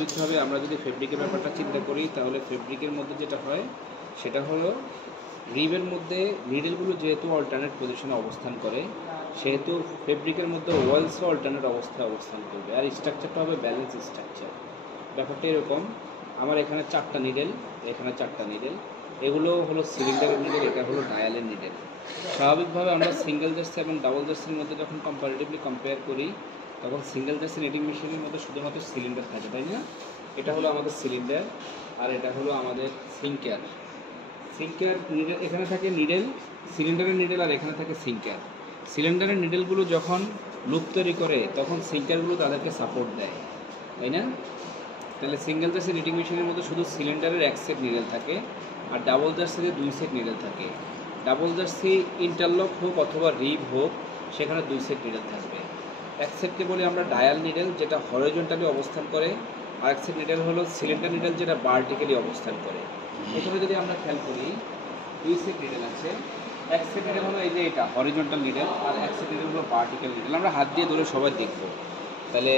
স্বাভাবিকভাবে আমরা যদি ফেব্রিকের ব্যাপারটা চিন্তা করি তাহলে ফেব্রিকের মধ্যে যেটা হয় সেটা হলো রিবের মধ্যে নিডেলগুলো যেহেতু অল্টারনেট পজিশনে অবস্থান করে সেহেতু ফেব্রিকের মধ্যে ওয়েলসও অল্টারনেট অবস্থায় অবস্থান করবে, আর স্ট্রাকচারটা হবে ব্যালেন্স স্ট্রাকচার। ব্যাপারটা এরকম, আমার এখানে 4টা নিডেল, এখানে 4টা নিডেল, এগুলো হলো সিলিন্ডারের নিডেল, এটা হলো ডায়ালের নিডেল। স্বাভাবিকভাবে আমরা সিঙ্গেল জার্সি এবং ডাবল জার্সির মধ্যে যখন কম্পারেটিভলি কম্পেয়ার করি তখন সিঙ্গেল জার্সি নিডিং মেশিনের মধ্যে শুধুমাত্র সিলিন্ডার থাকে, তাই না? এটা হলো আমাদের সিলিন্ডার আর এটা হলো আমাদের সিঙ্কার। সিঙ্কার নিডেল, এখানে থাকে নিডেল, সিলিন্ডারের নিডেল, আর এখানে থাকে সিঙ্কার। সিলিন্ডারের নিডেলগুলো যখন লুপ তৈরি করে তখন সিঙ্কারগুলো তাদেরকে সাপোর্ট দেয়, তাই না? তাহলে সিঙ্গেল জার্সি নিডিং মেশিনের মধ্যে শুধু সিলিন্ডারের 1 সেট নিডেল থাকে আর ডাবল জার্সিতে 2 সেট নিডেল থাকে। ডাবল জার্সি ইন্টারলক হোক অথবা রিব হোক সেখানে 2 সেট নিডেল থাকবে। 1 সেটকে বলি আমরা ডায়াল নিডেল যেটা হরিজন্টালি অবস্থান করে, আর 1 সেট নিডেল হলো সিলিন্ডার নিডেল যেটা ভার্টিক্যালি অবস্থান করে। এখানে যদি আমরা খেয়াল করি 2 সেট নিডেল আছে, 1 সেট নিডেল হলো এই যে এটা হরিজন্টাল নিডেল আর 1 সেট নিডেল হলো ভার্টিক্যাল নিডেল। আমরা হাত দিয়ে ধরে সবাই দেখব। তাহলে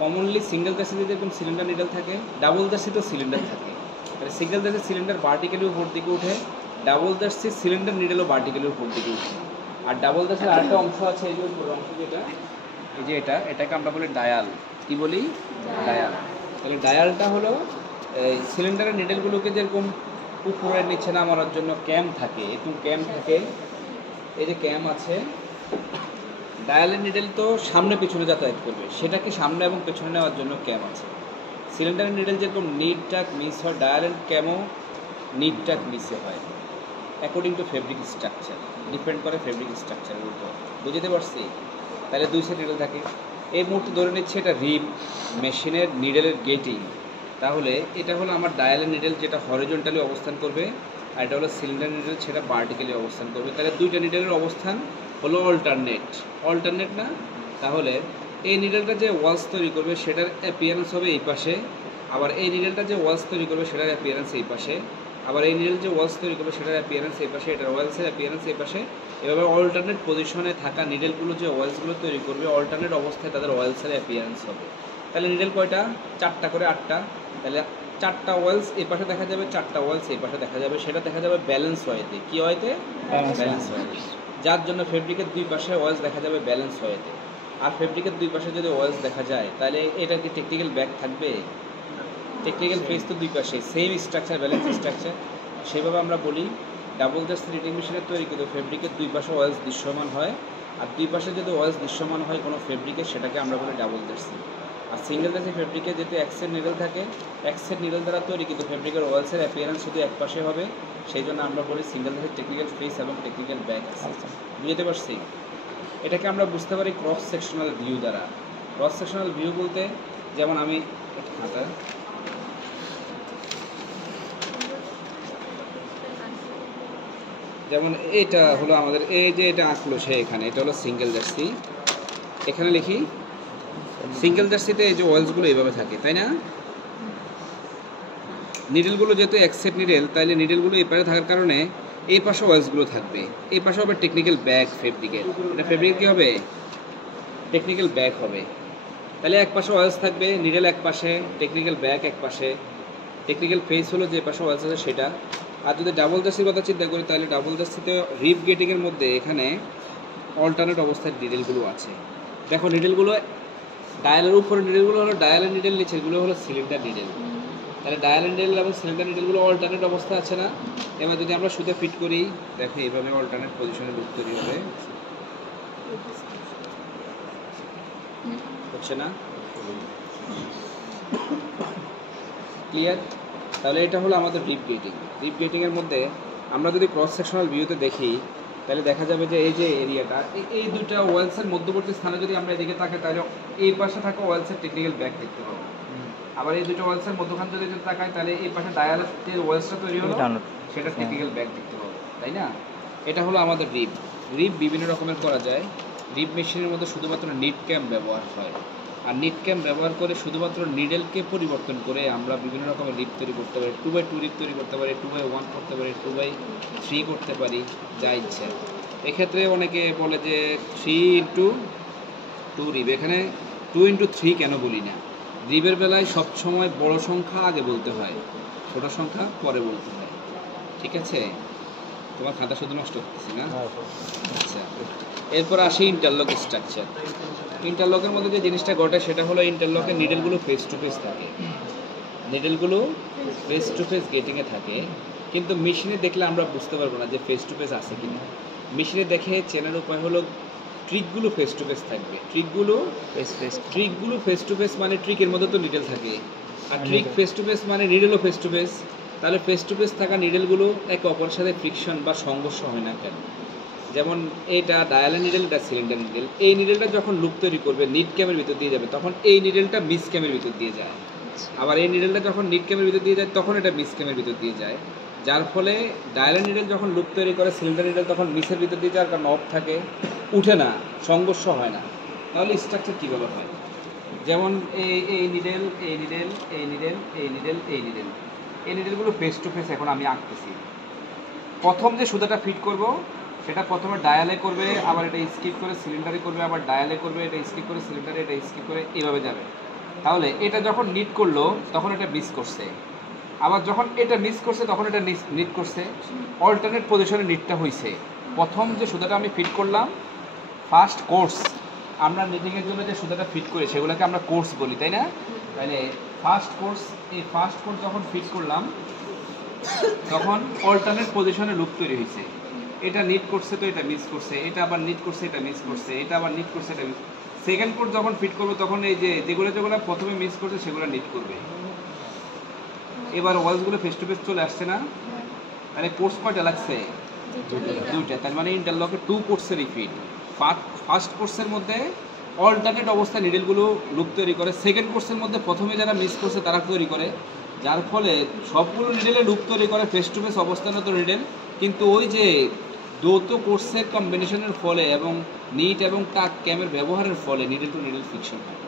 কমনলি সিঙ্গেল জার্সিতে যেরকম সিলিন্ডার নিডেল থাকে ডাবল জার্সিতেও সিলিন্ডার থাকে। তাহলে সিঙ্গেল জার্সি সিলিন্ডার ভার্টিক্যালি উপর দিকে উঠে, ডাবল জার্সি সিলিন্ডার নিডেলও ভার্টিক্যালি উপর দিকে উঠে। আর ডাবল জার্সির আরেকটা অংশ আছে এই যে উপরের অংশ যেটা, এই যে এটাকে আমরা বলি ডায়াল। কি বলি? ডায়াল। তাহলে ডায়ালটা হলো এই সিলিন্ডারের নিডেলগুলোকে যেরকম উপরে নিচে নামানোর জন্য ক্যাম থাকে, এরকম ক্যাম থাকে, এই যে ক্যাম আছে। ডায়ালের নিডেল তো সামনে পিছনে যাতায়াত করবে, সেটাকে সামনে এবং পেছনে নেওয়ার জন্য ক্যাম আছে। সিলিন্ডারের নিডেল যেরকম নিড টাক মিস হয়, ডায়ালের ক্যামও নিড টাক মিসে হয় according to fabric structure, depend করে ফেব্রিক স্ট্রাকচারের উপর। বুঝতে পারছি? তাহলে 2 সেট নিডেল থাকে। এই মুহূর্তে ধরে নিচ্ছে এটা রিব মেশিনের নিডেলের গেটিং, তাহলে এটা হলো আমার ডায়ালের নিডেল যেটা হরিজন্টালি অবস্থান করবে, আর এটা হলো সিলিন্ডার নিডেল সেটা ভার্টিক্যালি অবস্থান করবে। তাহলে 2টা নিডেলের অবস্থান হলো অল্টারনেট না? তাহলে এই নিডেলটা যে ওয়ালস তৈরি করবে সেটার অ্যাপিয়ারেন্স হবে এই পাশে, আবার এই নিডেলটা যে ওয়ালস তৈরি করবে সেটার অ্যাপিয়ারেন্স এই পাশে, আবার এই নিডেল যে ওয়ালস তৈরি করবে সেটার অ্যাপিয়ারেন্স এই পাশে, এটার ওয়ালসের অ্যাপিয়ারেন্স এই পাশে। এভাবে অল্টারনেট পজিশনে থাকা নিডেলগুলো যে ওয়ালসগুলো তৈরি করবে অল্টারনেট অবস্থায় তাদের ওয়ালসের অ্যাপিয়ারেন্স হবে। তাহলে নিডেল কয়টা? 4টা করে 8টা। তাহলে 4টা ওয়ালস এই পাশে দেখা যাবে, 4টা ওয়ালস এই পাশে দেখা যাবে, সেটা দেখা যাবে ব্যালেন্স ওয়েতে। কি ওয়েতে? ব্যালেন্স ওয়েতে। যার জন্য ফেব্রিকের 2 পাশে ওয়ালস দেখা যাবে ব্যালেন্স ওয়েতে। আর ফেব্রিকের 2 পাশে যদি ওয়ালস দেখা যায় তাহলে এটা কি টেকনিক্যাল ব্যাক থাকবে? টেকনিক্যাল ফেস তো 2 পাশে সেম স্ট্রাকচার, ব্যালেন্স স্ট্রাকচার। সেভাবে আমরা বলি ডাবল জার্সি নিডিং মেশিনের তৈরি কিন্তু ফেব্রিকের 2 পাশে ওয়ালস দৃশ্যমান হয়, আর 2 পাশে যদি ওয়ালস দৃশ্যমান হয় কোনো ফেব্রিকের সেটাকে আমরা বলি ডাবল জার্সি। আর সিঙ্গেল জার্সি ফেব্রিকে যেহেতু 1 সেট নিডেল থাকে, 1 সেট নিডেল দ্বারা তৈরি কিন্তু ফেব্রিকের ওয়ালসের অ্যাপিয়ারেন্স শুধু এক পাশে হবে, সেই জন্য আমরা বলি সিঙ্গেল জার্সি টেকনিক্যাল ফেস এবং টেকনিক্যাল ব্যাক আছে। বুঝতে পারছি? এটাকে আমরা বুঝতে পারি ক্রস সেকশনাল ভিউ দ্বারা। ক্রস সেকশনাল ভিউ বলতে যেমন আমি যেমন এটা হলো আমাদের এই যে এটা আঁকলো সে, এখানে এটা হলো সিঙ্গেল জার্সি, এখানে লিখি সিঙ্গেল জার্সিতে এই যে ওয়ালসগুলো এইভাবে থাকে, তাই না? নিডেলগুলো যেহেতু 1 সেট নিডেল, তাইলে নিডেলগুলো এই পাশে থাকার কারণে এই পাশে ওয়ালসগুলো থাকবে, এই পাশে হবে টেকনিক্যাল ব্যাক ফেব্রিকের। এটা ফেব্রিক কী হবে? টেকনিক্যাল ব্যাক হবে। তাহলে এক পাশে ওয়ালস থাকবে, নিডেল এক পাশে, টেকনিক্যাল ব্যাক এক পাশে, টেকনিক্যাল ফেস হলো যে পাশে ওয়ালস আছে সেটা। আর যদি ডাবল জার্সির কথা চিন্তা করি তাহলে ডাবল জার্সিতে রিব গেটিংয়ের মধ্যে এখানে অল্টারনেট অবস্থায় নিডেলগুলো আছে। দেখো নিডেলগুলো ডায়ালের উপরে নিডেলগুলো হলো ডায়ালের নিডেল, নিচেরগুলো হলো সিলিন্ডার নিডেল। তাহলে ডায়ালের নিডেল এবং সিলিন্ডার নিডেলগুলো অল্টারনেট অবস্থা আছে না? এবার যদি আমরা সুতে ফিট করি, দেখো এইভাবে অল্টারনেট পজিশনে লুপ তৈরি হবে, হচ্ছে না? ক্লিয়ার? তাহলে এটা হলো আমাদের রিব গেটিং। রিব গেটিংয়ের মধ্যে আমরা যদি ক্রস সেকশনাল ভিউতে দেখি তাহলে দেখা যাবে যে এই যে এরিয়াটা, এই 2টা ওয়ালসের মধ্যবর্তী স্থানে যদি আমরা এদিকে তাকাই তাহলে এই পাশে থাকা ওয়ালসের টেকনিক্যাল ব্যাক দেখতে পাবো। আবার এই 2টা ওয়ালসের মধ্যখান যদি তাকাই তাহলে এই পাশে ডায়ালের যে ওয়ালসটা তৈরি হলো সেটা টেকনিক্যাল ব্যাক দেখতে পাবো, তাই না? এটা হলো আমাদের রিব। রিব বিভিন্ন রকমের করা যায়। রিব মেশিনের মধ্যে শুধুমাত্র নিট ক্যাম ব্যবহার হয়, আর নিট ক্যাম ব্যবহার করে শুধুমাত্র নিডেলকে পরিবর্তন করে আমরা বিভিন্ন রকমের রিব তৈরি করতে পারি। 2x2 রিব তৈরি করতে পারি, 2x1 করতে পারি, 2x3 করতে পারি, যা ইচ্ছা। এক্ষেত্রে অনেকে বলে যে 3x2 রিব, এখানে 2x3 কেন বলি না? রিবের বেলায় সবসময় বড় সংখ্যা আগে বলতে হয়, ছোট সংখ্যা পরে বলতে হয়। ঠিক আছে, তোমার খাতা শুধু নষ্ট করতেছি না। আচ্ছা, এরপর আসি ইন্টারলক স্ট্রাকচার। ইন্টারলকের মধ্যে যে জিনিসটা ঘটে সেটা হলো ইন্টারলকের নিডেলগুলো ফেস টু ফেস থাকে, নিডেলগুলো ফেস টু ফেস গেটিংয়ে থাকে, কিন্তু মেশিনে দেখলে আমরা বুঝতে পারবো না যে ফেস টু ফেস আছে কিনা। মেশিনে দেখে চেনার উপায় হলো ট্রিকগুলো ফেস টু ফেস থাকবে, ট্রিকগুলো ফেস টু ফেস মানে ট্রিকের মধ্যে তো নিডেল থাকে, আর ট্রিক ফেস টু ফেস মানে নিডেলও ফেস টু ফেস। তাহলে ফেস টু ফেস থাকা নিডেলগুলো একে অপরের সাথে ফ্রিকশন বা সংঘর্ষ হয় না কেন? যেমন এইটা ডায়ালের নিডেল, এটা সিলিন্ডার নিডেল। এই নিডেলটা যখন লুপ তৈরি করবে নিড ক্যামের ভিতর দিয়ে যাবে, তখন এই নিডেলটা মিস ক্যামের ভিতর দিয়ে যায়। আবার এই নিডেলটা যখন নিড ক্যামের ভিতর দিয়ে যায় তখন এটা মিস ক্যামের ভিতর দিয়ে যায়। যার ফলে ডায়ালের নিডেল যখন লুপ তৈরি করে সিলিন্ডার নিডেল তখন মিসের ভিতর দিয়ে যাওয়ার কারণ অফ থাকে, উঠে না, সংঘর্ষ হয় না। তাহলে স্ট্রাকচার কীভাবে হয়? যেমন এই নিডেল, এই নিডেল, এই নিডেল, এই নিডেল, এই নিডেল, এই নিডেলগুলো ফেস টু ফেস এখন আমি আঁকতেছি। প্রথম যে সুতাটা ফিট করব সেটা প্রথমে ডায়ালে করবে, আবার এটা স্কিপ করে সিলিন্ডারে করবে, আবার ডায়ালে করবে, এটা স্কিপ করে সিলিন্ডারে, এটা স্কিপ করে এইভাবে যাবে। তাহলে এটা যখন নিট করলো তখন এটা মিস করছে, আবার যখন এটা মিস করছে তখন এটা নিট করছে, অল্টারনেট পজিশনে নিটটা হয়েছে। প্রথম যে সুতাটা আমি ফিট করলাম ফার্স্ট কোর্স, আমরা নিটিংয়ের জন্য যে সুতাটা ফিট করি সেগুলোকে আমরা কোর্স বলি, তাই না? তাহলে ফার্স্ট কোর্স, এই ফার্স্ট কোর্স যখন ফিট করলাম তখন অল্টারনেট পজিশনে লুপ তৈরি হয়েছে। এটা নিট করছে তো এটা মিস করছে, এটা আবার নিট করছে এটা মিস করছে, এটা আবার নিট করছে এটা মিস। সেকেন্ড কোর্স যখন ফিট করবো তখন এই যে যেগুলো প্রথমে মিস করছে সেগুলো নিট করবে। এবার ওয়ালসগুলো ফেস টু ফেস চলে আসছে না? তাহলে কোর্স কয়টা লাগছে? দুইটা। তার মানে ইন্টারলকে টু কোর্সেরই ফিট। ফার্স্ট কোর্সের মধ্যে অল্টারনেট অবস্থায় নিডেলগুলো লুপ তৈরি করে, সেকেন্ড কোর্সের মধ্যে প্রথমে যারা মিস করছে তারা তৈরি করে, যার ফলে সবগুলো নিডেলে লুপ তৈরি করে ফেস টু ফেস অবস্থানত নিডেল। কিন্তু ওই যে দ্বৈত কোর্সের কম্বিনেশনের ফলে এবং নিট এবং টাক ক্যামের ব্যবহারের ফলে নিডেল টু নিডেল ফিকশন হয়।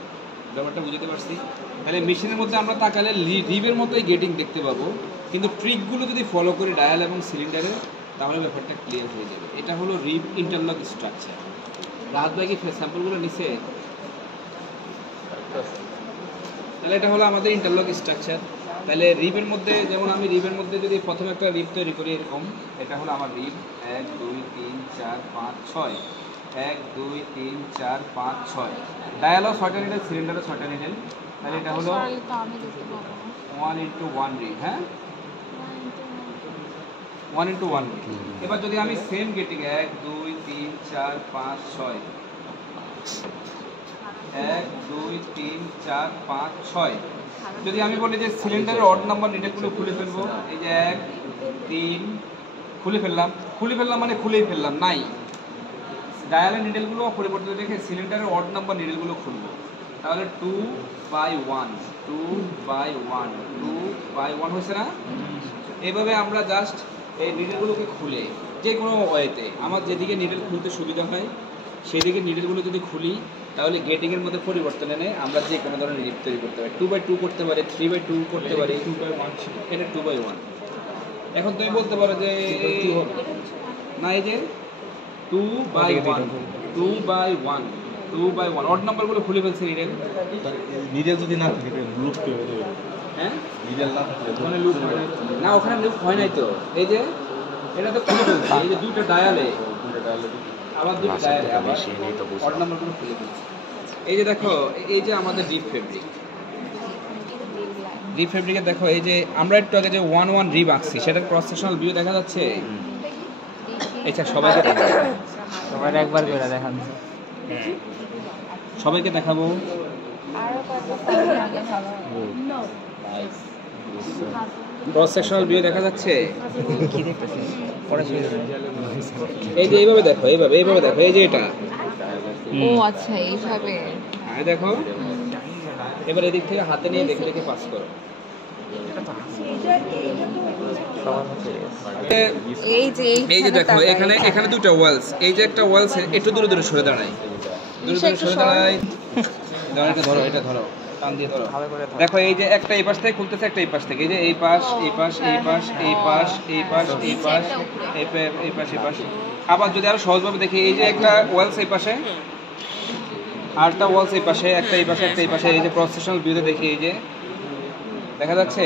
ব্যাপারটা বুঝতে পারছি? তাহলে মেশিনের মধ্যে আমরা তাকালে রিবের মতোই গেটিং দেখতে পাবো, কিন্তু ট্রিকগুলো যদি ফলো করি ডায়াল এবং সিলিন্ডারে তাহলে ব্যাপারটা ক্লিয়ার হয়ে যাবে। এটা হলো রিব ইন্টারলক স্ট্রাকচার। রাহাত ভাই কি স্যাম্পলগুলো নিছে? তাহলে এটা হলো আমাদের ইন্টারলক স্ট্রাকচার। তাহলে রিবের মধ্যে, যেমন আমি রিবের মধ্যে যদি প্রথমে একটা রিব তৈরি করি এরকম, এটা হলো আমার রিব 1 2 3 4 5 6, 1 2 3 4 5 6, ডায়ালও 6টা নিডেল, সিলিন্ডারও 6টা নিডেল। তাহলে এটা হলো 1 into 1 রিব। হ্যাঁ, 1 into 1 রিব। এবার যদি আমি সেম গেটিং 1 2 3 4 5 6, 1 2 3 4 5 6, যদি আমি বলি যে সিলিন্ডারের অড নাম্বার নিডেলগুলো খুলে ফেলবো, এই যে 1 3 খুলে ফেললাম মানে খুলেই ফেললাম, নাই। ডায়ালের নিডেলগুলো পরিবর্তিত রেখে সিলিন্ডারের অড নাম্বার নিডেলগুলো খুলবো, তাহলে 2 by 1 2 by 1 2 by 1 হয়েছে না? এইভাবে আমরা জাস্ট এই নিডেলগুলোকে খুলে যে কোনো ওয়েতে আমার যেদিকে নিডেল খুলতে সুবিধা হয় সেদিকে নিডেলগুলো যদি খুলি তাহলে গেটিংয়ের মধ্যে পরিবর্তন এনে আমরা যে কোনো ধরনের নিডেল তৈরি করতে পারি। 2 by 2 করতে পারি, 3 by 2 করতে পারি, 2 by 1 ছিল, এটা 2 by 1। এখন তুমি বলতে পারো যে না, এই যে 2 by 1 2 by 1 2 by 1 অড নাম্বারগুলো খুলে ফেলছে নিডেল যদি না থাকে লুপ করে দেবে। হ্যাঁ, নিডেল না থাকলে মানে লুপ হয় না, ওখানে লুপ হয় নাই তো। এই যে এটা তো খুলে ফেলছে, এই যে দুটো ডায়ালে আবার দুটো ডায়ালে আবার অড নাম্বারগুলো খুলে ফেলছে। এই যে দেখো, এই যে আমাদের ডিপ ফেব্রিকে দেখো, এই যে আমরা একটু আগে যে 1 1 রিব আঁকছি সেটার ক্রস সেকশনাল ভিউ দেখা যাচ্ছে। আচ্ছা, সবাইকে দেখাবো, সবাই একবার করে দেখান, সবাইকে দেখাবো। ক্রস সেকশনাল ভিউ দেখা যাচ্ছে? কি দেখতেছি? এই যে এইভাবে দেখো, এইভাবে দেখো, এই যে এটা। ও আচ্ছা, এইভাবে দেখো। এবার এদিক থেকে হাতে নিয়ে দেখে দেখে পাস করো। এই যে দেখো, এখানে দুটো ওয়ালস, এই যে একটা ওয়ালস একটু দূরে দূরে সরে দাঁড়ায়, এটা ধরো, টান দিয়ে ধরো। দেখো, এই যে একটা এই পাশ থেকে খুলতেছে, একটা এই পাশ থেকে, এই যে এই পাশ এই পাশ এই পাশ এই পাশ এই পাশ এই পাশ এই পাশ এই পাশ। আবার যদি আরো সহজভাবে দেখি, এই যে একটা ওয়ালস এই পাশে, আরটা ওয়ালস এই পাশে, একটা এই পাশে, একটা এই পাশে। এই যে ক্রস সেকশনাল ভিউতে দেখি, এই যে দেখা যাচ্ছে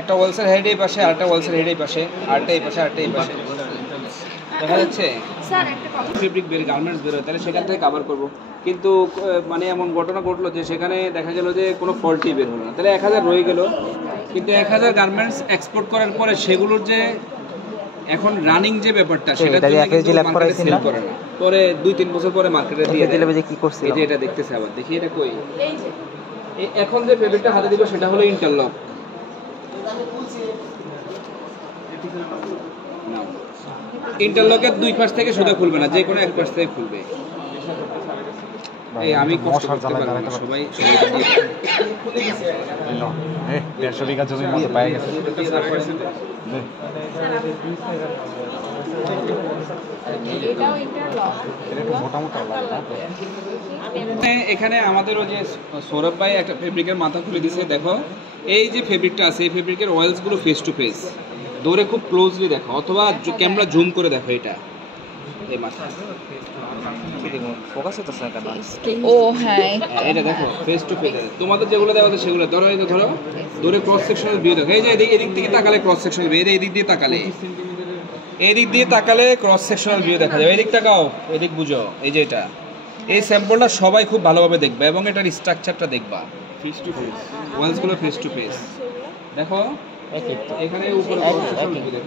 একটা ওয়ালসের হেড এই পাশে, আরটা ওয়ালসের হেড এই পাশে, আরটা এই পাশে, আরটা এই পাশে, দেখা যাচ্ছে। স্যার একটা কথা, ফেব্রিক বের গার্মেন্টস বের হয়, তাহলে সেখান থেকে কভার করবো। কিন্তু মানে এমন ঘটনা ঘটলো যে সেখানে দেখা গেল যে কোনো ফল্টই বের হলো না, তাহলে 1000 রয়ে গেল। কিন্তু 1000 গার্মেন্টস এক্সপোর্ট করার পরে সেগুলোর যে এখন রানিং যে ব্যাপারটা, সেটা মার্কেটে সেল করে না, পরে 2-3 বছর পরে মার্কেটে দিয়ে দেয়। কি করছে এই যে এটা দেখতেছে, আবার দেখি এটা কই। এখন যে ফেব্রিকটা হাতে দিব সেটা হলো ইন্টারলক। ইন্টারলকের 2 পাশ থেকে সুতা খুলবে না, যে কোনো এক পাশ থেকে খুলবে। এই আমি কষ্ট করতে পারবো না, সবাই 150 বিঘা জমির মতো পায়ে গেছে। এটাও ইন্টারলক। এখানে আমাদের ওই যে সৌরভ ভাই একটা ফেব্রিকের মাথা খুলে দিছে। দেখো এই যে ফেব্রিকটা আছে, এই ফেব্রিকের অয়েলসগুলো ফেস টু ফেস ধরে খুব ক্লোজলি দেখো, অথবা ক্যামেরা জুম করে দেখো। এটা এই মাথা ফোকাস হতেছে না কেন? ও হ্যাঁ, এটা দেখো ফেস টু ফেস। তোমাদের যেগুলো দেওয়া আছে সেগুলো ধরো, এই যে ধরো ধরে ক্রস সেকশনাল ভিউ দেখো। এই যে এদিক থেকে তাকালে ক্রস সেকশনাল ভিউ, এদিক দিয়ে তাকালে, এদিক দিয়ে তাকালে ক্রস সেকশনাল ভিউ দেখা যাবে। এদিক তাকাও, এদিক বুঝো। এই যে এটা, এই স্যাম্পলটা সবাই খুব ভালোভাবে দেখবে এবং এটার স্ট্রাকচারটা দেখবা ফেস টু ফেস, ওয়ালসগুলো ফেস টু ফেস। দেখো এখানে উপরে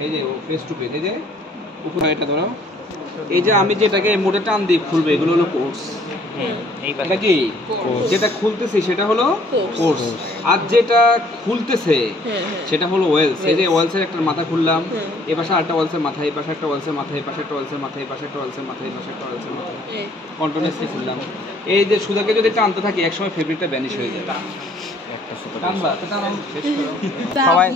এই যে ফেস টু ফেস, এই যে উপরে এটা ধরো, এই যে আমি যেটাকে মোটে টান দিয়ে খুলবে, এগুলো হলো কোর্স। এটা কি যেটা খুলতেছে সেটা হলো কোর্স, আর যেটা খুলতেছে সেটা হলো ওয়েলস। এই যে ওয়েলসের একটা মাথা খুললাম, এই পাশে আরেকটা ওয়েলসের মাথা, এই পাশে একটা ওয়েলসের মাথা, এই পাশে একটা ওয়েলসের মাথা, এই পাশে একটা ওয়েলসের মাথা, এই পাশে একটা ওয়েলসের মাথা, কন্টিনিউয়াসলি খুললাম। এই যে সুতাকে যদি টানতে থাকি একসময় ফেব্রিকটা ভ্যানিশ হয়ে যাবে। টানবা তো টানাম শেষ করো সবাই।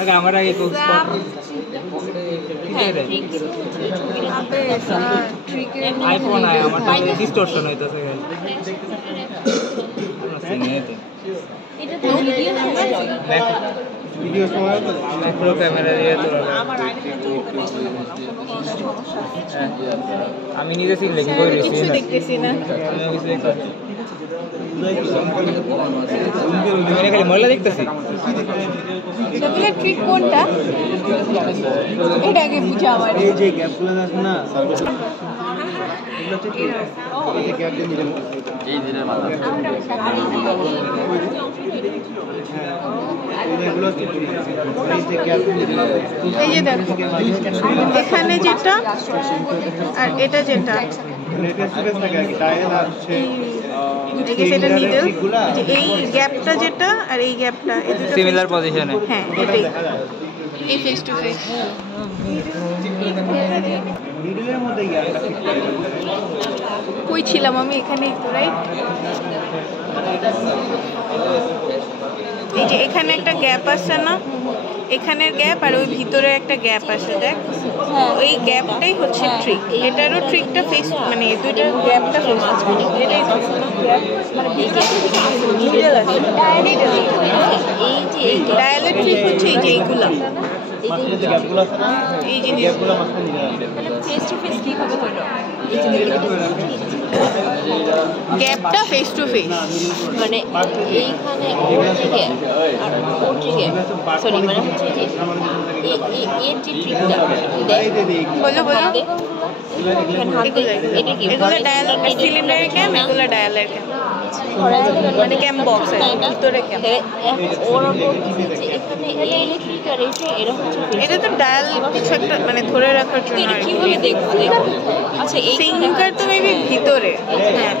আগে আমার আগে তো আইফোন আয়, আমার ডিস্টরশন হইতাছে। ভিডিও সময় ম্যাক্রো ক্যামেরা দিয়ে তো আমি নিজে সিন লেখি কই রেছি না, দেখতেছি না। আমি কিছু দেখতেছি আমি খালি ময়লা দেখতেছি। সবগুলো ট্রিক কোনটা? এটা আগে বুঝা আমার। এই যে গ্যাপগুলো আছে না, এগুলো ঠিক এই গ্যাপ দিয়ে নিলাম। এই দিনের মাথা এগুলো ঠিক এই যে গ্যাপ দিয়ে দিলাম। এই যে দেখো এখানে যেটা আর এটা যেটা সেটা নিডল, এই গ্যাপটা যেটা আর এই গ্যাপটা সিমিলার পজিশনে। হ্যাঁ এটাই, এই ফেস টু ফেস। কই ছিলাম আমি? এখানে রাইট। এই যে এখানে একটা গ্যাপ আছে না, এখানের গ্যাপ আর ওই ভিতরে একটা গ্যাপ আছে, দেখ ওই গ্যাপটাই হচ্ছে ট্রিক। এটারও ট্রিকটা ফেস, মানে দুইটার গ্যাপটা ফেস এটাই ডায়ালের ট্রিক হচ্ছে এই যে এইগুলা, এই জিনিসগুলো ফেস টু ফেস কিভাবে হলো? গ্যাপটা ফেস টু ফেস, মানে এইখানে ওর থেকে আর ওর থেকে, সরি মানে হচ্ছে যে এর যে ট্রিকটা বলো বলো। এটা কি? এগুলো ডায়াল সিলিন্ডারের ক্যাম, এগুলো ডায়ালের ক্যাম, মানে ক্যাম বক্স ভিতরে ক্যাম। ওরা বলছে এখানে এই ইলেকট্রিক আর এটা হচ্ছে এটা তো ডায়াল কিছু একটা মানে ধরে রাখার জন্য। এটা কিভাবে দেখবো? আচ্ছা এই ফিঙ্গার তো মেবি ভিতরে। হ্যাঁ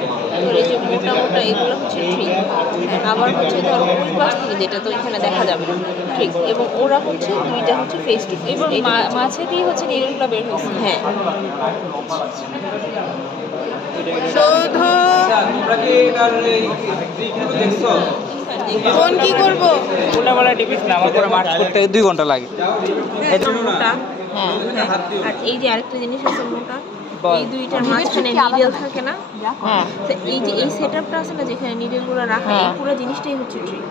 এই যে মোটা মোটা এগুলো হচ্ছে ট্রিক, আবার হচ্ছে ধরো ওই পাশ থেকে যেটা তো এখানে দেখা যাবে না ট্রিক, এবং ওরা হচ্ছে দুইটা হচ্ছে ফেস টু ফেস, এবং মাঝে দিয়ে হচ্ছে নিডলটা বের হয়েছে। হ্যাঁ শোধ তোমরা কি এটার এই ট্রিকগুলো দেখছো? কোন কি করব? ওটা বলা টিপিস না, আমার পুরো মার্চ করতে 2 ঘন্টা লাগে। এটা মোটা। হ্যাঁ আর এই যে আরেকটা জিনিস আছে মোটা, এই দুইটার মাঝখানে নিডল থাকে না? হ্যাঁ, তো এই যে এই সেটআপটা আছে না যেখানে নিডলগুলো রাখা, এই পুরো জিনিসটাই হচ্ছে ট্রিক।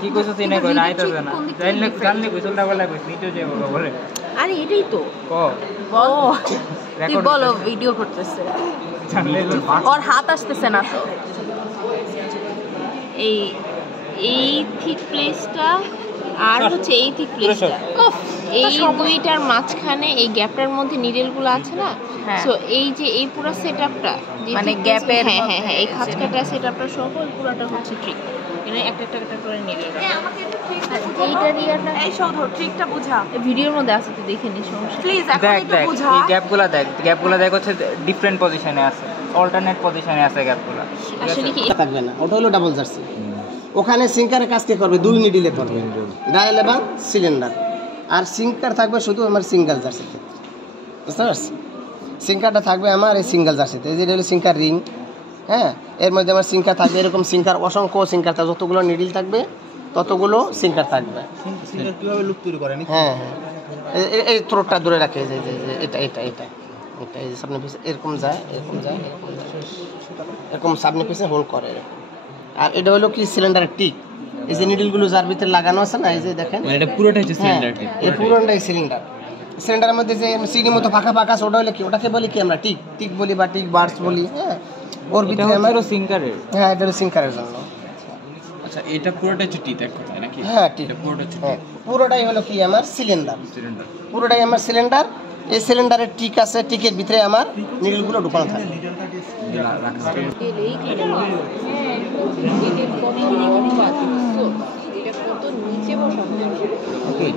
কি কইছো চিনা কই না আইতাছে না, জানলে কইছলটা বলা কইছ নিতে যাবো বলে। আরে এটাই তো ক বল তুই বলো ভিডিও করতেছে ওর হাত আসতেছে না তো এই থিক প্লেসটা আর হচ্ছে এই থিক প্লেসটা এই দুইটার মাঝখানে এই গ্যাপটার মধ্যে নিডেলগুলো আছে না সো এই যে এই পুরো সেটআপটা মানে গ্যাপের হ্যাঁ এই খাঁজকাটা সেটআপটা সহ পুরোটা হচ্ছে ট্রিক এখানে একটা করে নিডেল এইটার ইয়াটা এই শোধর ট্রিকটা বুঝা ভিডিওর মধ্যে আছে তো দেখে নি সমস্যা প্লিজ এখন দেখ একটু দেখ বুঝা এই গ্যাপগুলো দেখ হচ্ছে ডিফারেন্ট পজিশনে আছে অল্টারনেট পজিশনে আছে গ্যাপগুলো আসলে কি থাকবে না, ওটা হলো ডাবল জার্সি। ওখানে সিঙ্কারের কাজ কে করবে? 2 নিডিলে করবে, ডায়াল এবং সিলিন্ডার। আর সিঙ্কার থাকবে শুধু আমার সিঙ্গেল জার্সিতে, বুঝতে পারছি? সিঙ্কারটা থাকবে আমার এই সিঙ্গেল জার্সিতে। এই যে হলো সিঙ্কার রিং, হ্যাঁ, এর মধ্যে আমার সিঙ্কার থাকবে এরকম সিঙ্কার, অসংখ্য সিঙ্কার থাকবে, যতগুলো নিডিল থাকবে ততগুলো সিঙ্কার থাকবে। সিঙ্গার কিভাবে লুপ তৈরি করেন? হ্যাঁ হ্যাঁ, এই থ্রোটটা ধরে রাখে, যে এটা এটা এটা এটা এই যে সামনে পিছে এরকম যায় এরকম যায় এরকম যায়, এরকম সামনে পিছে হোল্ড করে এরকম। আর এটা হলো কি সিলিন্ডারের টিক, এই যে নিডলগুলো যার ভিতরে লাগানো আছে না, এই যে দেখেন এটা পুরোটাই হচ্ছে সিলিন্ডার টিপ। এই পুরোটাই সিলিন্ডার। সিলিন্ডারের মধ্যে যে সিগির মতো ফাঁকা ফাঁকা আছে, ওটা হলো কি, ওটাকে বলি কি আমরা টিক টিক বলি বা টিক বার্স বলি। হ্যাঁ, ওর ভিতরে আমার সিঙ্কারের, হ্যাঁ এটা হলো সিঙ্কারের জন্য। আচ্ছা, এটা পুরোটা হচ্ছে টিপ এক কথায় নাকি? হ্যাঁ টিক, এটা পুরোটা হচ্ছে হ্যাঁ পুরোটাই হলো কি আমার সিলিন্ডার, সিলিন্ডার। পুরোটাই আমার সিলিন্ডার। এই সিলিন্ডারের টিক আছে, টিকের ভিতরে আমার নিডলগুলো ঢুকানো থাকে।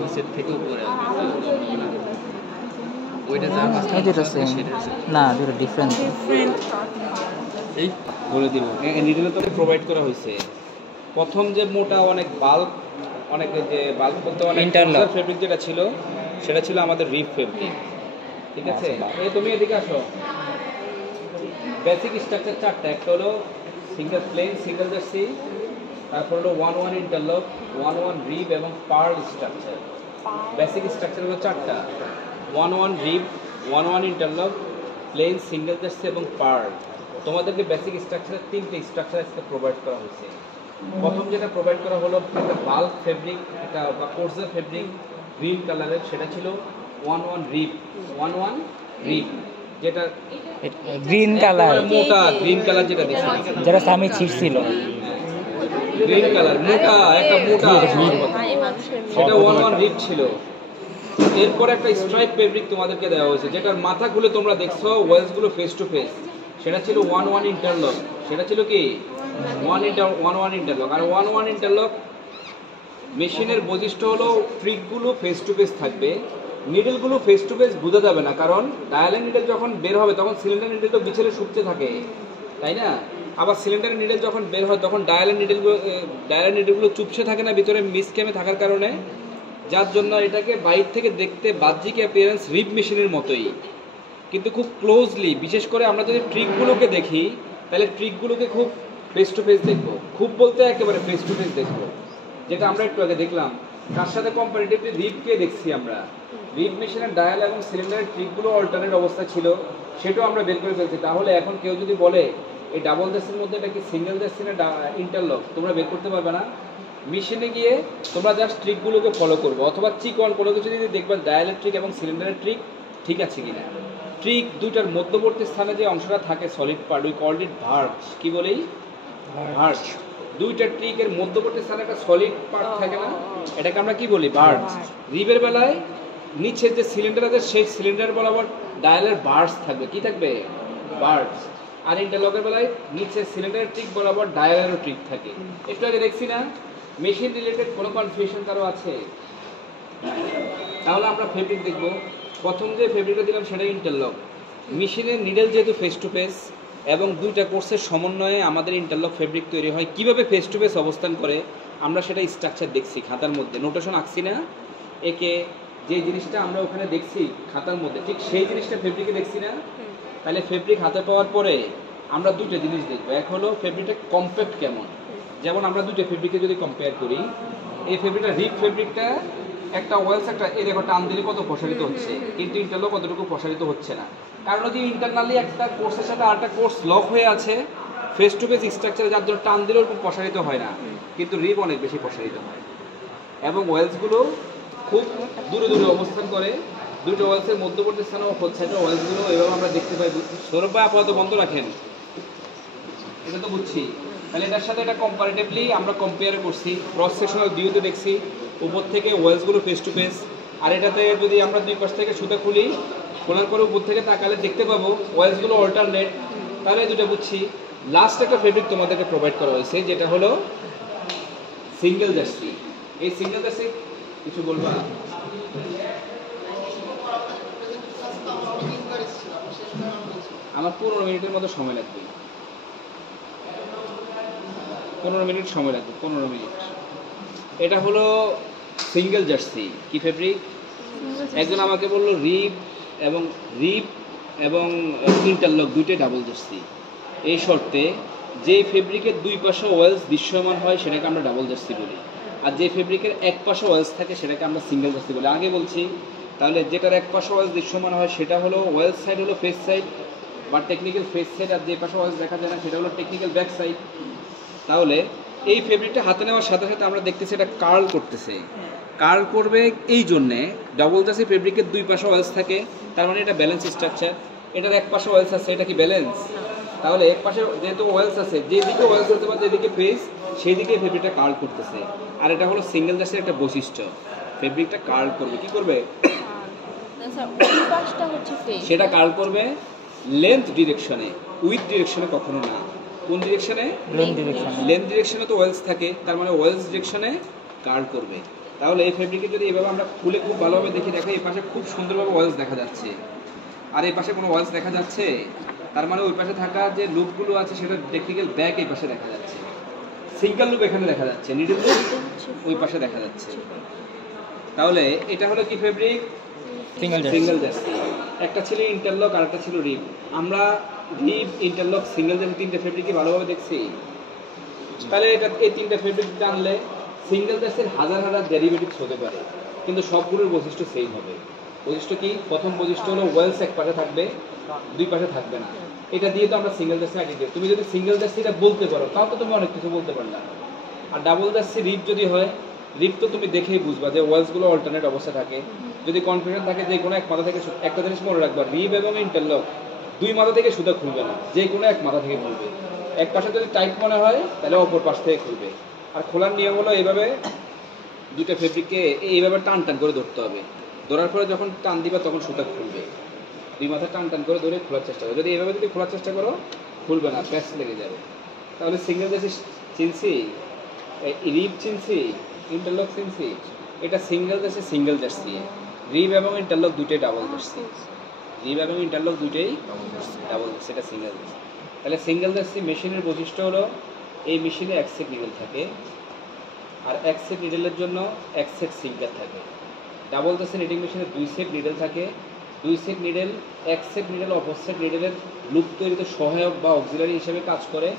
নিচের থেকে উপরে ওইটা যা এই যেটা সেম না, দুটো ডিফারেন্ট। এই বলে দিব, নিডলে তো প্রোভাইড করা হয়েছে। প্রথম যে মোটা অনেক বাল্ব, অনেক যে বাল্ব বলতে অনেক ফেব্রিক যেটা ছিল, সেটা ছিল আমাদের রিপ ফেব্রিক, ঠিক আছে? এই তুমি এদিকে আসো। বেসিক স্ট্রাকচার চারটা, একটা হলো সিঙ্গেল প্লেন সিঙ্গেল জার্সি, তারপর হলো 1-1 ইন্টারলক, 1-1 রিব এবং পার্ল স্ট্রাকচার। বেসিক স্ট্রাকচার হলো চারটা: 1-1 rib, 1-1 interlock, plain single jersey এবং পার্ল। তোমাদেরকে বেসিক স্ট্রাকচারের 3টে স্ট্রাকচার আজকে প্রোভাইড করা হয়েছে। প্রথম যেটা প্রোভাইড করা হলো একটা বাল্ক ফেব্রিক, এটা বা কোর্সের ফেব্রিক গ্রিন কালারের, সেটা ছিল 1-1 রিব, 1-1 রিব, যেটা গ্রিন কালার, মোটা গ্রিন কালার যেটা দেখছি, যেটা সামি ছিটছিল, গ্রিন কালার মোটা, একটা মোটা, সেটা 1-1 রিব ছিল। এরপর একটা স্ট্রাইপ ফেব্রিক তোমাদেরকে দেওয়া হয়েছে, যেটার মাথা খুলে তোমরা দেখছো ওয়েলসগুলো ফেস টু ফেস, সেটা ছিল 1-1 ইন্টারলক। সেটা ছিল কি 1-1 ইন্টারলক। আর 1-1 ইন্টারলক মেশিনের বৈশিষ্ট্য হলো ট্রিকগুলো ফেস টু ফেস থাকবে, নিডলগুলো ফেস টু ফেস বোঝা যাবে না, কারণ ডায়ালের নিডল যখন বের হবে তখন সিলিন্ডার নিডল তো বিছেলে শুকতে থাকে, তাই না? আবার সিলিন্ডারের নিডল যখন বের হয় তখন ডায়ালের নিডলগুলো চুপসে থাকে না, ভিতরে মিসক্যামে থাকার কারণে, যার জন্য এটাকে বাইরে থেকে দেখতে বাহ্যিক অ্যাপিয়ারেন্স রিপ মেশিনের মতোই, কিন্তু খুব ক্লোজলি। বিশেষ করে আমরা যদি ট্রিকগুলোকে দেখি তাহলে ট্রিকগুলোকে খুব ফেস টু ফেস দেখবো, খুব বলতে একেবারে ফেস টু ফেস দেখবো, যেটা আমরা একটু আগে দেখলাম। তার সাথে কম্পারেটিভলি রিপকে দেখছি আমরা, রিপ মেশিনের ডায়াল এবং সিলিন্ডারের ট্রিকগুলো অল্টারনেট অবস্থা ছিল, সেটাও আমরা বের করে ফেলছি। তাহলে এখন কেউ যদি বলে এই ডাবল জার্সির মধ্যে এটা কি সিঙ্গেল জার্সি না ইন্টারলক, তোমরা বের করতে পারবে না। মেশিনে গিয়ে তোমরা জাস্ট ট্রিকগুলোকে ফলো করবো, অথবা চিকন কোনো কিছু যদি দেখবেন ডায়ালের ট্রিক এবং সিলিন্ডারের ট্রিক ঠিক আছে কিনা। ট্রিক দুইটার মধ্যবর্তী স্থানে যে অংশটা থাকে solid part, we called it verge, কি বলি ভার্জ। দুইটা ট্রিকের মধ্যবর্তী স্থানে একটা সলিড পার্ট থাকে না, এটাকে আমরা কি বলি ভার্জ। রিবের বেলায় নিচের যে সিলিন্ডার আছে সেই সিলিন্ডার বরাবর ডায়ালের বার্স থাকবে, কি থাকবে বার্স। আর ইন্টারলকের বেলায় নিচে সিলিন্ডারের ট্রিক বরাবর ডায়ালেরও ট্রিক থাকে। একটু আগে দেখছি না, মেশিন রিলেটেড কোনো কনফিউশন কারো আছে? তাহলে আমরা ফেব্রিক দেখবো। প্রথম যে ফেব্রিকটা দিলাম সেটা ইন্টারলক। মেশিনের নিডল যেহেতু ফেস টু ফেস এবং দুইটা কোর্সের সমন্বয়ে আমাদের ইন্টারলক ফেব্রিক তৈরি হয়, কিভাবে ফেস টু ফেস অবস্থান করে আমরা সেটা স্ট্রাকচার দেখছি খাতার মধ্যে, নোটেশন আঁকছি না একে, যে জিনিসটা আমরা ওখানে দেখছি খাতার মধ্যে ঠিক সেই জিনিসটা ফেব্রিকে দেখছি না। তাহলে ফেব্রিক হাতে পাওয়ার পরে আমরা দুটো জিনিস দেখবো, এক হলো ফেব্রিকটা কম্প্যাক্ট কেমন। যেমন আমরা দুটো ফেব্রিকে যদি কম্পেয়ার করি, এই ফেব্রিকটা রিপ ফেব্রিকটা একটা ওয়েলস একটা এই দেখো টান দিলে কত প্রসারিত হচ্ছে, কিন্তু ইন্টারলক কতটুকু প্রসারিত হচ্ছে না, কারণ যদি ইন্টারনালি একটা কোর্সের সাথে আরেকটা কোর্স লক হয়ে আছে ফেস টু ফেস স্ট্রাকচারে, যার জন্য টান দিলেও প্রসারিত হয় না, কিন্তু রিপ অনেক বেশি প্রসারিত হয়। এবং ওয়েলসগুলো খুব দূরে দূরে অবস্থান করে, দুটো ওয়েলসের মধ্যবর্তী স্থানে হচ্ছে এটা ওয়েলসগুলো এভাবে আমরা দেখতে পাই। সৌরভ ভাই আপাতত বন্ধ রাখেন, এটা তো বুঝছি। তাহলে এটার সাথে এটা কম্পারেটিভলি আমরা কম্পেয়ার করছি, ক্রস সেকশনাল ভিউতে দেখছি উপর থেকে ওয়েলসগুলো ফেস টু ফেস। আর এটাতে যদি আমরা দুই পাশ থেকে সুতা খুলি, খোলার পরে উপর থেকে তাকালে দেখতে পাবো ওয়েলসগুলো অল্টারনেট। তাহলে এই দুটো বুঝছি। লাস্ট একটা ফেব্রিক তোমাদেরকে প্রোভাইড করা হয়েছে, যেটা হলো সিঙ্গেল জার্সি। এই সিঙ্গেল জার্সি কিছু বলবা? আমার 15 মিনিটের মতো সময় লাগবে, 15 মিনিট সময় লাগবে, 15 মিনিট। এটা হলো সিঙ্গেল জার্সি। কি ফেব্রিক? একজন আমাকে বললো রিব এবং ইন্টারলক দুইটাই ডাবল জার্সি। এই শর্তে যে ফেব্রিকের দুই পাশে ওয়েলস দৃশ্যমান হয় সেটাকে আমরা ডাবল জার্সি বলি, আর যে ফেব্রিকের এক পাশে ওয়েলস থাকে সেটাকে আমরা সিঙ্গেল জার্সি বলি। আগে বলছি, তাহলে যেটার এক পাশে ওয়েলস দৃশ্যমান হয় সেটা হলো ওয়েলস সাইড, হলো ফেস সাইড বা টেকনিক্যাল ফেস সাইড, আর যে পাশে ওয়েলস দেখা যায় না সেটা হলো টেকনিক্যাল ব্যাক সাইড। তাহলে এই ফেব্রিকটা হাতে নেওয়ার সাথে সাথে আমরা দেখতেছি এটা কার্ল করতেছে। কার্ল করবে এই জন্যে, ডাবল জার্সি ফেব্রিকের দুই পাশে ওয়েলস থাকে, তার মানে এটা ব্যালেন্স স্ট্রাকচার। এটার এক পাশে ওয়েলস আছে, এটা কি ব্যালেন্স? তাহলে এক পাশে যেহেতু ওয়েলস আছে, যেদিকে ওয়েলস হতে পারে, যেদিকে ফেস, সেই দিকে ফেব্রিকটা কার্ল করতেছে। আর এটা হলো সিঙ্গেল জার্সির একটা বৈশিষ্ট্য, ফেব্রিকটা কার্ল করবে। কি করবে? সেটা কার্ল করবে লেন্থ ডিরেকশনে, উইথ ডিরেকশনে কখনো না। কোন ডিরেকশনে? লেন্থ ডিরেকশনে তো ওয়েলস থাকে, তার মানে ওয়েলস ডিরেকশনে কার্ল করবে। তাহলে এই ফেব্রিকে যদি এভাবে আমরা খুলে খুব ভালোভাবে দেখি, দেখো এই পাশে খুব সুন্দরভাবে ওয়েলস দেখা যাচ্ছে, আর এই পাশে কোনো ওয়েলস দেখা যাচ্ছে, তার মানে ওই পাশে থাকা যে লুপগুলো আছে সেটা টেকনিক্যাল ব্যাক এই পাশে দেখা যাচ্ছে, সিঙ্গেল লুপ এখানে দেখা যাচ্ছে, নিডল লুপ ওই পাশে দেখা যাচ্ছে। তাহলে এটা হলো কি ফেব্রিক? Single jersey. একটা ছিল ইন্টারলক আর একটা ছিল রিব। আমরা রিব, ইন্টারলক, সিঙ্গেল জার্সি তিনটে ফেব্রিকই ভালোভাবে দেখছি। তাহলে এটা এই তিনটে ফেব্রিক জানলে সিঙ্গেল জার্সির হাজার হাজার ডেরিভেটিভস হতে পারে, কিন্তু সবগুলোর বৈশিষ্ট্য সেম হবে। বৈশিষ্ট্য কি? প্রথম বৈশিষ্ট্য হলো ওয়েলস এক পাশে থাকবে, দুই পাশে থাকবে না। এটা দিয়ে তো আমরা সিঙ্গেল জার্সি আইডি দিই। তুমি যদি সিঙ্গেল জার্সিটা বলতে পারো তাও তো তুমি অনেক কিছু বলতে পারলা। আর ডাবল জার্সি রিব যদি হয়, রিব তো তুমি দেখেই বুঝবা যে ওয়েলসগুলো অল্টারনেট অবস্থা থাকে। যদি কনফিডেন্ট থাকে যে কোনো এক মাথা থেকে, একটা জিনিস মনে রাখবা, রিব এবং ইন্টারলক দুই মাথা থেকে সুতা খুলবে না, যে কোনো এক মাথা থেকে খুলবে। এক পাশে যদি টাইট মনে হয় তাহলে অপর পাশ থেকে খুলবে। আর খোলার নিয়ম হলো এইভাবে দুটো ফেব্রিককে এইভাবে টান টান করে ধরতে হবে। ধরার পরে যখন টান দিবা তখন সুতা খুলবে। দুই মাথা টান টান করে ধরে খোলার চেষ্টা করো। যদি এইভাবে যদি খোলার চেষ্টা করো, খুলবে না, প্যাচ লেগে যাবে। তাহলে সিঙ্গেল জার্সি চিনছি, রিব চিনছি, ইন্টারলক চিনছি। এটা single jersey, single jersey. Rib এবং ইন্টারলক দুইটাই ডাবল জার্সি। রিব এবং ইন্টারলক দুইটাই ডাবল জার্সি, এটা সিঙ্গেল জার্সি। তাহলে সিঙ্গেল জার্সি মেশিনের বৈশিষ্ট্য হলো এই মেশিনে এক সেট নিডেল থাকে, আর এক সেট নিডেলের জন্য এক সেট সিঙ্কার থাকে। ডাবল জার্সি নিডিং মেশিনে দুই সেট নিডেল থাকে, দুই সেট নিডেল, এক সেট নিডেল অপর সেট নিডেলের লুপ তৈরিতে সহায়ক বা অক্সিলারি হিসেবে কাজ করে।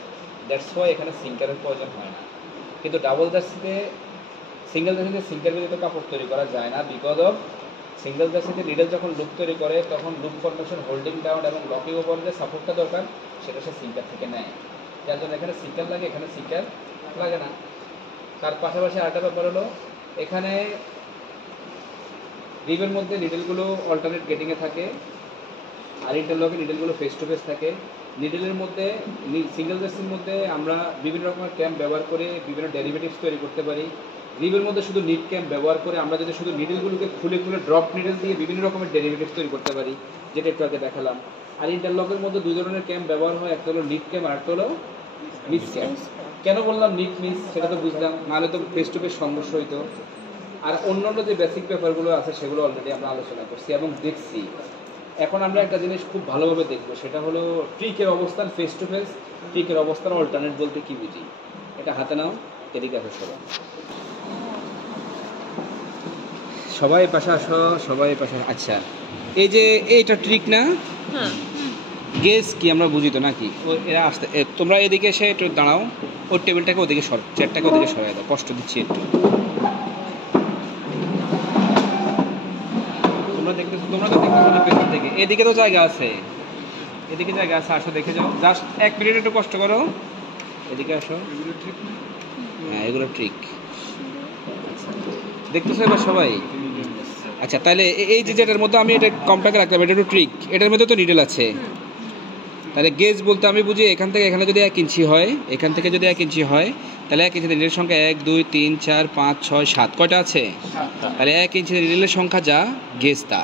দ্যাটস ওয়াই এখানে সিঙ্কারের প্রয়োজন হয় না। কিন্তু ডাবল জার্সিতে, সিঙ্গেল জার্সিতে সিঙ্কার ব্যতীত কাপড় তৈরি করা যায় না, বিকজ অফ সিঙ্গেল জার্সিতে নিডেল যখন লুপ তৈরি করে তখন লুপ ফরমেশন, হোল্ডিং ডাউন এবং লকিং ওভার যে সাপোর্টটা দরকার সেটা সে সিঙ্কার থেকে নেয়, যার জন্য এখানে সিঙ্কার লাগে, এখানে সিঙ্কার লাগে না। তার পাশাপাশি আরেকটা ব্যাপার হলো, এখানে রিবের মধ্যে নিডেলগুলো অল্টারনেট গেটিংয়ে থাকে, আর ইন্টারলকে নিডেলগুলো ফেস টু ফেস থাকে। নিডেলের মধ্যে, সিঙ্গেল জার্সির মধ্যে আমরা বিভিন্ন রকমের ক্যাম্প ব্যবহার করে বিভিন্ন ডেরিভেটিভস তৈরি করতে পারি। রিবের মধ্যে শুধু নিড ক্যাম্প ব্যবহার করে আমরা যদি শুধু নিডেলগুলোকে খুলে খুলে ড্রপ নিডেল দিয়ে বিভিন্ন রকমের ডেরিভেটিভস তৈরি করতে পারি, যেটা একটু আগে দেখালাম। আর ইন্টারলকের মধ্যে দুই ধরনের ক্যাম্প ব্যবহার হয়, একটা হলো নিড ক্যাম্প আর একটা হলো মিস ক্যাম্প। কেন বললাম নিড মিস সেটা তো বুঝলাম, নাহলে তো ফেস টু ফেস সংঘর্ষ হইতো। আর অন্যান্য যে বেসিক ব্যাপারগুলো আছে সেগুলো অলরেডি আমরা আলোচনা করছি এবং দেখছি। এখন আমরা একটা জিনিস খুব ভালোভাবে দেখবো, সেটা হলো ট্রিকের অবস্থান ফেস টু ফেস, ট্রিকের অবস্থান অল্টারনেট বলতে কি বুঝি। এটা হাতে নাও, এদিকে আসো সবাই, সবাই পাশে আসো, সবাই পাশে। আচ্ছা, এই যে এইটা ট্রিক না, গেস কি আমরা বুঝি তো নাকি? এরা আসতে, তোমরা এদিকে এসে একটু দাঁড়াও, ওর টেবিলটাকে ওদিকে সর, চেয়ারটাকে ওদিকে সরাই দাও, কষ্ট দিচ্ছি একটু। তোমরা তো দেখতেছো না পেছন থেকে, এদিকে তো জায়গা আছে, এদিকে জায়গা আছে, আসো দেখে যাও। জাস্ট এক মিনিট একটু কষ্ট করো, এদিকে আসো। হ্যাঁ, এগুলো ট্রিক দেখতেছো এবার সবাই? আচ্ছা তাহলে এই যে যেটার মধ্যে আমি এটা কমটাকে রাখলাম, এটা একটু ট্রিক, এটার মধ্যে তো নিডেল আছে। তাহলে গেজ বলতে আমি বুঝি এখান থেকে এখানে যদি 1 ইঞ্চি হয়, এখান থেকে যদি 1 ইঞ্চি হয়, তাহলে 1 ইঞ্চিতে নিডেলের সংখ্যা 1 2 3 4 5 6 7 কয়টা আছে? তাহলে 1 ইঞ্চিতে নিডেলের সংখ্যা যা, গেজ তা।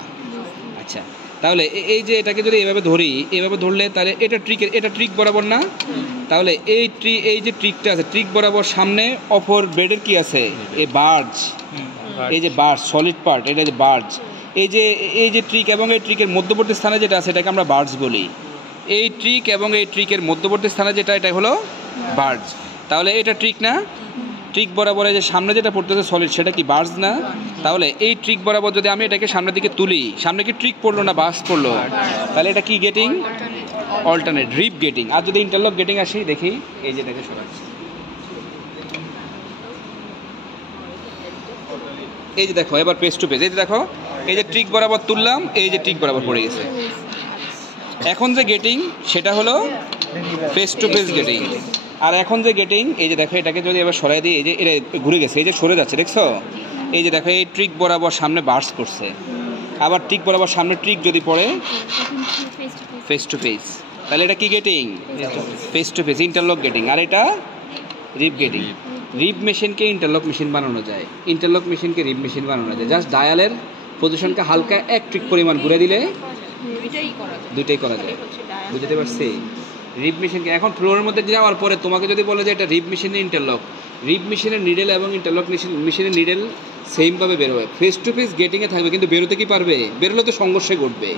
আচ্ছা তাহলে এই যে এটাকে যদি এভাবে ধরি, এভাবে ধরলে তাহলে এটা ট্রিক বরাবর না? তাহলে এই যে ট্রিকটা আছে, ট্রিক বরাবর সামনে অপর বেডের কি আছে? এই বার্জ, এই যে বার্জ সলিড পার্ট, এটা যে বার্জ, এই যে ট্রিক এবং এই ট্রিকের মধ্যবর্তী স্থানে যেটা আছে এটাকে আমরা বার্জ বলি। এই ট্রিক এবং এই ট্রিকের মধ্যবর্তী স্থানে যেটা, এটা হলো বার্জ। তাহলে এটা ট্রিক না? ট্রিক বরাবর যে সামনে যেটা পড়তেছে সলিড, সেটা কি বার্জ না? তাহলে এই ট্রিক বরাবর যদি আমি এটাকে সামনের দিকে তুলি, সামনে কি ট্রিক পড়লো না বার্জ পড়লো? তাহলে এটা কি গেটিং? অল্টারনেট, রিপ গেটিং। আর যদি ইন্টারলক গেটিং আসি, দেখি এই যেটাকে সরাচ্ছি, এই যে দেখো এবার পেজ টু পেজ, এই যে দেখো এই যে ট্রিক বরাবর তুললাম, এই যে ট্রিক বরাবর পড়ে গেছে। এখন যে গেটিং সেটা হলো ফেস টু ফেস গেটিং। আর এখন যে গেটিং, এই যে দেখো এটাকে যদি এবার সরাই দিই, এই যে এটা ঘুরে গেছে, এই যে সরে যাচ্ছে, দেখছো? এই যে দেখো এই ট্রিক বরাবর সামনে বার্স করছে, আবার ট্রিক বরাবর সামনে ট্রিক যদি পড়ে ফেস টু ফেস, তাহলে এটা কি getting? Face to face, interlock getting. আর এটা রিপ গেটিং। রিপ মেশিনকে ইন্টারলক মেশিন বানানো যায়, ইন্টারলক মেশিনকে রিপ মেশিন বানানো যায়। জাস্ট ডায়ালের পজিশনকে হালকা 1 ট্রিক পরিমাণ ঘুরে দিলে দুইটাই করা যায়। বুঝতে পারছি? রিপ মেশিনকে এখন ফ্লোরের মধ্যে যাওয়ার পরে তোমাকে যদি বলে যে এটা রিপ মেশিনের ইন্টারলক, রিপ মেশিনের নিডেল এবং ইন্টারলক মেশিনের নিডেল সেমভাবে বেরোবে, ফেস টু ফেস গেটিংয়ে থাকবে, কিন্তু বেরোতে কি পারবে? বেরোলে তো সংঘর্ষে ঘটবে।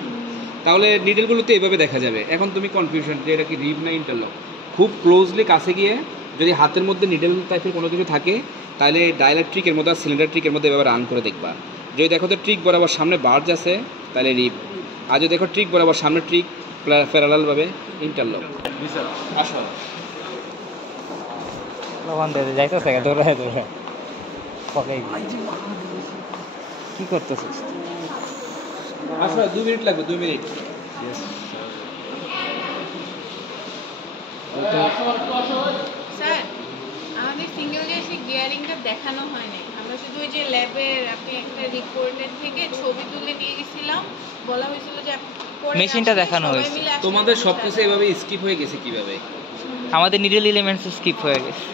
তাহলে নিডেলগুলোতে এইভাবে দেখা যাবে। এখন তুমি কনফিউশন যে এটা কি রিপ না ইন্টারলক। খুব ক্লোজলি কাছে গিয়ে যদি হাতের মধ্যে নিডেল টাইপের কোনো কিছু থাকে, তাহলে ডায়ালার ট্রিকের মধ্যে আর সিলিন্ডার ট্রিকের মধ্যে এভাবে রান করে দেখবা। যদি দেখো তো ট্রিক বরাবর সামনে বার্জ আছে, তাহলে রিপ। আর যদি দেখো ট্রিক বরাবর সামনে ট্রিক প্যারালালভাবে ইন্টারলক। আসো যাইতেছে দৌড়ায় দৌড়ায় কি করতেছিস? আসো 2 মিনিট লাগবে, 2 মিনিট। স্যার আমাদের সিঙ্গেল গ্যাসে গিয়ারিংটা দেখানো হয় নাই, আমরা শুধু ওই যে ল্যাবের আপনি একটা রিপোর্টের থেকে ছবি তুলে নিয়ে গেছিলাম, বলা হয়েছিল যে মেশিনটা দেখানো হয়েছে। তোমাদের সবকিছু এভাবে স্কিপ হয়ে গেছে কিভাবে? আমাদের নিডল এলিমেন্টস স্কিপ হয়ে গেছে।